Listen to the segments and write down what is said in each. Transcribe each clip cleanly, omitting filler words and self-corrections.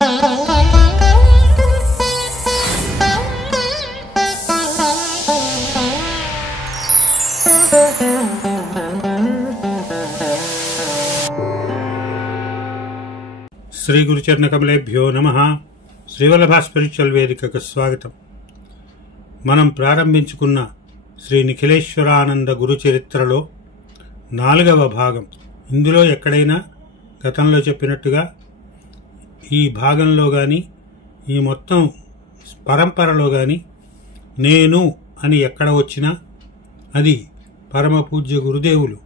శ్రీ గురుచరణ కమలేభ్యో నమః. శ్రీవల్లభ స్పిరిచువల్ వేదికకు స్వాగతం. మనం ప్రారంభించుకున్న శ్రీ నిఖిలేశ్వరానంద గురు చరిత్రలో 4వ భాగం. ఇందులో ఎక్కడైనా గతంలో చెప్పినట్టుగా ఈ భాగంలో కానీ ఈ మొత్తం పరంపరలో కానీ నేను అని ఎక్కడ వచ్చినా అది పరమ పూజ్య గురుదేవులు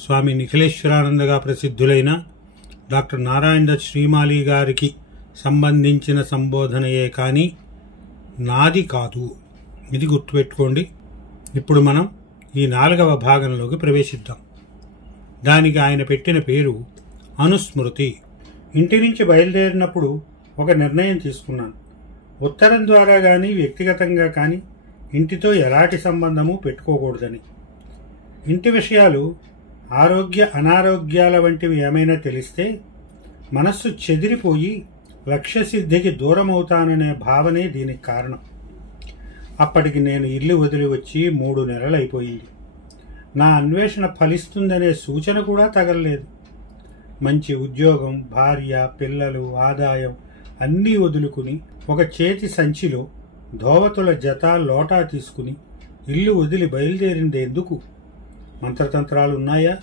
స్వామి నిఖిలేశ్వరానందగా ప్రసిద్ధులైన డాక్టర్ నారాయణ దత్ శ్రీమాలి గారికి సంబంధించిన సంబోధనయే కానీ నాది కాదు. ఇది గుర్తుపెట్టుకోండి. ఇప్పుడు మనం ఈ 4వ భాగంలోకి ప్రవేశిద్దాం. దానికి ఆయన పెట్టిన పేరు అనుస్మృతి. ఇంటి నుంచి బయలుదేరినప్పుడు ఒక నిర్ణయం తీసుకున్నాను. ఉత్తరం ద్వారా కానీ వ్యక్తిగతంగా కానీ ఇంటితో ఎలాంటి సంబంధము పెట్టుకోకూడదని. ఇంటి విషయాలు ఆరోగ్య అనారోగ్యాల వంటివి ఏమైనా తెలిస్తే మనస్సు చెదిరిపోయి లక్ష్యసిద్ధికి దూరమవుతాననే భావనే దీనికి కారణం. అప్పటికి నేను ఇల్లు వదిలి వచ్చి 3 నెలలైపోయింది. నా అన్వేషణ ఫలిస్తుందనే సూచన కూడా తగలలేదు. మంచి ఉద్యోగం, భార్య, పిల్లలు, ఆదాయం అన్నీ వదులుకుని ఒక చేతి సంచిలో ధోవతుల జత లోటా తీసుకుని ఇల్లు వదిలి బయలుదేరింది ఎందుకు? మంత్రతంత్రాలు ఉన్నాయా?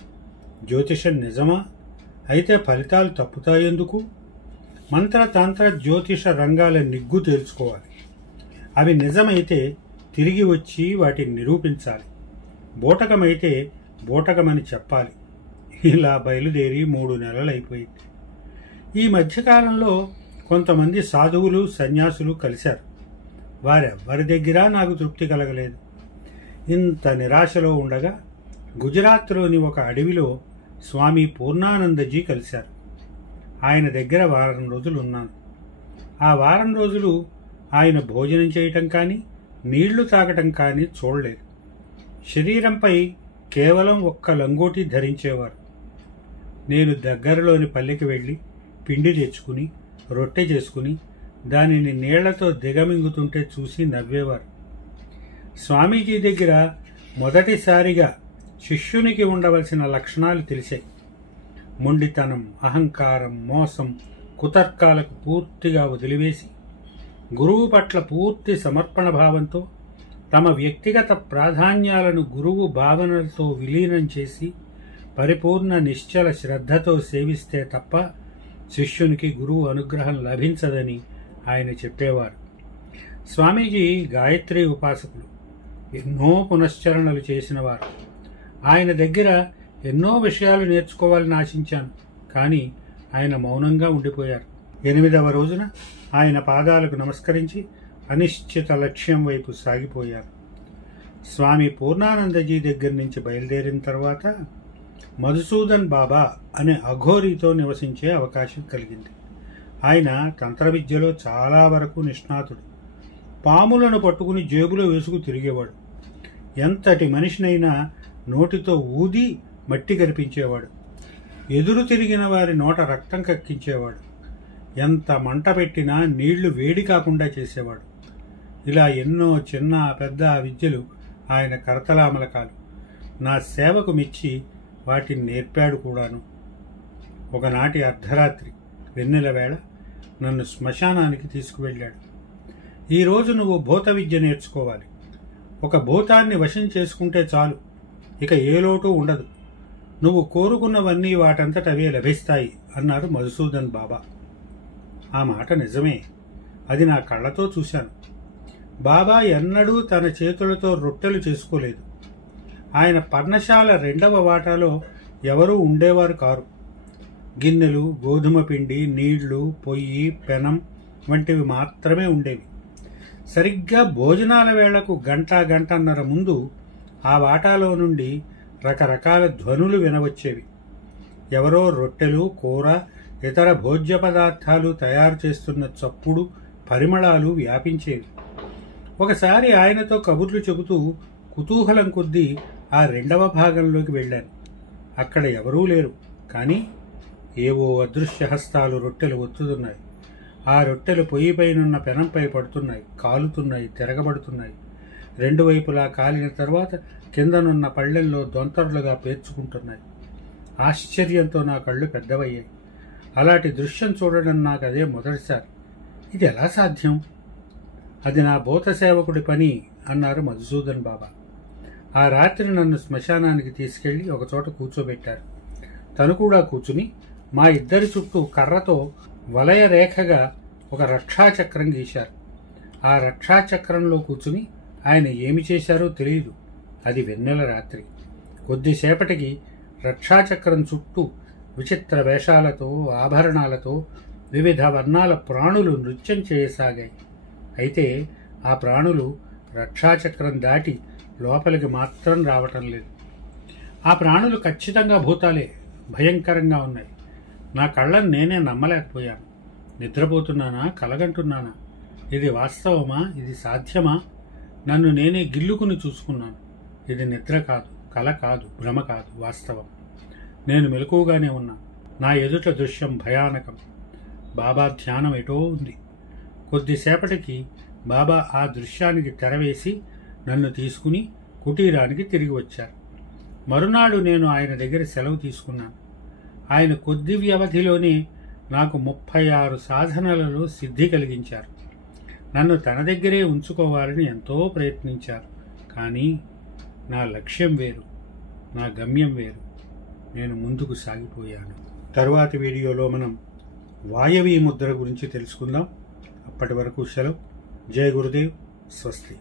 జ్యోతిషం నిజమా? అయితే ఫలితాలు తప్పుతాయెందుకు? మంత్రతంత్ర జ్యోతిష రంగాల నిగ్గు తేల్చుకోవాలి. అవి నిజమైతే తిరిగి వచ్చి వాటిని నిరూపించాలి. బూటకమైతే బూటకమని చెప్పాలి. ఇలా బయలుదేరి 3 నెలలైపోయింది. ఈ మధ్యకాలంలో కొంతమంది సాధువులు, సన్యాసులు కలిశారు. వారెవ్వరి దగ్గర నాకు తృప్తి కలగలేదు. ఇంత నిరాశలో ఉండగా గుజరాత్లోని ఒక అడవిలో స్వామి పూర్ణానందజీ కలిశారు. ఆయన దగ్గర వారం రోజులు ఉన్నాను. ఆ వారం రోజులు ఆయన భోజనం చేయటం కానీ నీళ్లు తాగటం కానీ చూడలేదు. శరీరంపై కేవలం ఒక్క లంగోటి ధరించేవారు. నేను దగ్గరలోని పల్లెకి వెళ్ళి పిండి తెచ్చుకుని రొట్టె చేసుకుని దానిని నీళ్లతో దిగమింగుతుంటే చూసి నవ్వేవారు. స్వామీజీ దగ్గర మొదటిసారిగా శిష్యునికి ఉండవలసిన లక్షణాలు తెలిసాయి. మొండితనం, అహంకారం, మోసం, కుతర్కాలకు పూర్తిగా వదిలివేసి గురువు పట్ల పూర్తి సమర్పణ భావంతో తమ వ్యక్తిగత ప్రాధాన్యాలను గురువు భావనలతో విలీనం చేసి పరిపూర్ణ నిశ్చల శ్రద్ధతో సేవిస్తే తప్ప శిష్యునికి గురువు అనుగ్రహం లభించదని ఆయన చెప్పేవారు. స్వామీజీ గాయత్రి ఉపాసకులు, ఎన్నో పునశ్చరణలు చేసినవారు. ఆయన దగ్గర ఎన్నో విషయాలు నేర్చుకోవాలని ఆశించాను. కానీ ఆయన మౌనంగా ఉండిపోయారు. 8వ రోజున ఆయన పాదాలకు నమస్కరించి అనిశ్చిత లక్ష్యం వైపు సాగిపోయారు. స్వామి పూర్ణానందజీ దగ్గర నుంచి బయలుదేరిన తర్వాత మధుసూదన్ బాబా అనే అఘోరీతో నివసించే అవకాశం కలిగింది. ఆయన తంత్ర విద్యలో చాలా వరకు నిష్ణాతుడు. పాములను పట్టుకుని జేబులో వేసుకు తిరిగేవాడు. ఎంతటి మనిషినైనా నోటితో ఊది మట్టి కరిపించేవాడు. ఎదురు తిరిగిన వారి నోట రక్తం కక్కించేవాడు. ఎంత మంట పెట్టినా నీళ్లు వేడి కాకుండా చేసేవాడు. ఇలా ఎన్నో చిన్న పెద్ద విద్యలు ఆయన కరతలామలకాలు. నా సేవకు మెచ్చి వాటిని నేర్పాడు కూడాను. ఒకనాటి అర్ధరాత్రి వెన్నెల వేళ నన్ను శ్మశానానికి తీసుకువెళ్ళాడు. ఈరోజు నువ్వు భూత విద్య నేర్చుకోవాలి. ఒక భూతాన్ని వశం చేసుకుంటే చాలు, ఇక ఏ లోటు ఉండదు. నువ్వు కోరుకున్నవన్నీ వాటంతట అవే లభిస్తాయి అన్నారు మధుసూదన్ బాబా. ఆ మాట నిజమే. అది నా కళ్ళతో చూశాను. బాబా ఎన్నడూ తన చేతులతో రొట్టెలు చేసుకోలేదు. ఆయన పర్ణశాల 2వ వాటాలో ఎవరూ ఉండేవారు కారు. గిన్నెలు, గోధుమ పిండి, నీళ్లు, పొయ్యి, పెనం వంటివి మాత్రమే ఉండేవి. సరిగ్గా భోజనాల వేళకు గంటన్నర ముందు ఆ వాటాలో నుండి రకరకాల ధ్వనులు వినవచ్చేవి. ఎవరో రొట్టెలు, కూర, ఇతర భోజ్య పదార్థాలు తయారు చేస్తున్న చప్పుడు, పరిమళాలు వ్యాపించేవి. ఒకసారి ఆయనతో కబుర్లు చెబుతూ కుతూహలం కొద్దీ ఆ 2వ భాగంలోకి వెళ్ళాను. అక్కడ ఎవరూ లేరు. కానీ ఏవో అదృశ్య హస్తాలు రొట్టెలు ఒత్తుతున్నాయి. ఆ రొట్టెలు పొయ్యిపైనున్న పెనంపై పడుతున్నాయి, కాలుతున్నాయి, తిరగబడుతున్నాయి. రెండు వైపులా కాలిన తర్వాత కిందనున్న పళ్ళెల్లో దొంతరులుగా పేర్చుకుంటున్నాయి. ఆశ్చర్యంతో నా కళ్ళు పెద్దవయ్యాయి. అలాంటి దృశ్యం చూడడం నాకు అదే మొదటిసారి. ఇది ఎలా సాధ్యం? అది నా భూత సేవకుడి పని అన్నారు మధుసూదన్ బాబా. ఆ రాత్రి నన్ను శ్మశానానికి తీసుకెళ్లి ఒకచోట కూర్చోబెట్టారు. తను కూడా కూర్చుని మా ఇద్దరి చుట్టూ కర్రతో వలయ రేఖగా ఒక రక్షాచక్రం గీశారు. ఆ రక్షాచక్రంలో కూర్చుని ఆయన ఏమి చేశారో తెలియదు. అది వెన్నెల రాత్రి. కొద్దిసేపటికి రక్షాచక్రం చుట్టూ విచిత్ర వేషాలతో, ఆభరణాలతో వివిధ వర్ణాల ప్రాణులు నృత్యం చేయసాగాయి. అయితే ఆ ప్రాణులు రక్షాచక్రం దాటి లోపలికి మాత్రం రావటం లేదు. ఆ ప్రాణులు ఖచ్చితంగా భూతాలే, భయంకరంగా ఉన్నాయి. నా కళ్ళను నేనే నమ్మలేకపోయాను. నిద్రపోతున్నానా, కలగంటున్నానా? ఇది వాస్తవమా? ఇది సాధ్యమా? నన్ను నేనే గిల్లుకుని చూసుకున్నాను. ఇది నిద్ర కాదు, కల కాదు, భ్రమ కాదు, వాస్తవం. నేను మెలకువగానే ఉన్నా. నా ఎదుట దృశ్యం భయానకం. బాబా ధ్యానం ఎటో ఉంది. కొద్దిసేపటికి బాబా ఆ దృశ్యానికి తెరవేసి నన్ను తీసుకుని కుటీరానికి తిరిగి వచ్చారు. మరునాడు నేను ఆయన దగ్గర సెలవు తీసుకున్నాను. ఆయన కొద్ది వ్యవధిలోనే నాకు 36 సాధనలలో సిద్ధి కలిగించారు. నన్ను తన దగ్గరే ఉంచుకోవాలని ఎంతో ప్రయత్నించారు. కానీ నా లక్ష్యం వేరు, నా గమ్యం వేరు. నేను ముందుకు సాగిపోయాను. తరువాతి వీడియోలో మనం వాయవీ ముద్ర గురించి తెలుసుకుందాం. అప్పటి వరకు సెలవు. జై గురుదేవ్. స్వస్తి.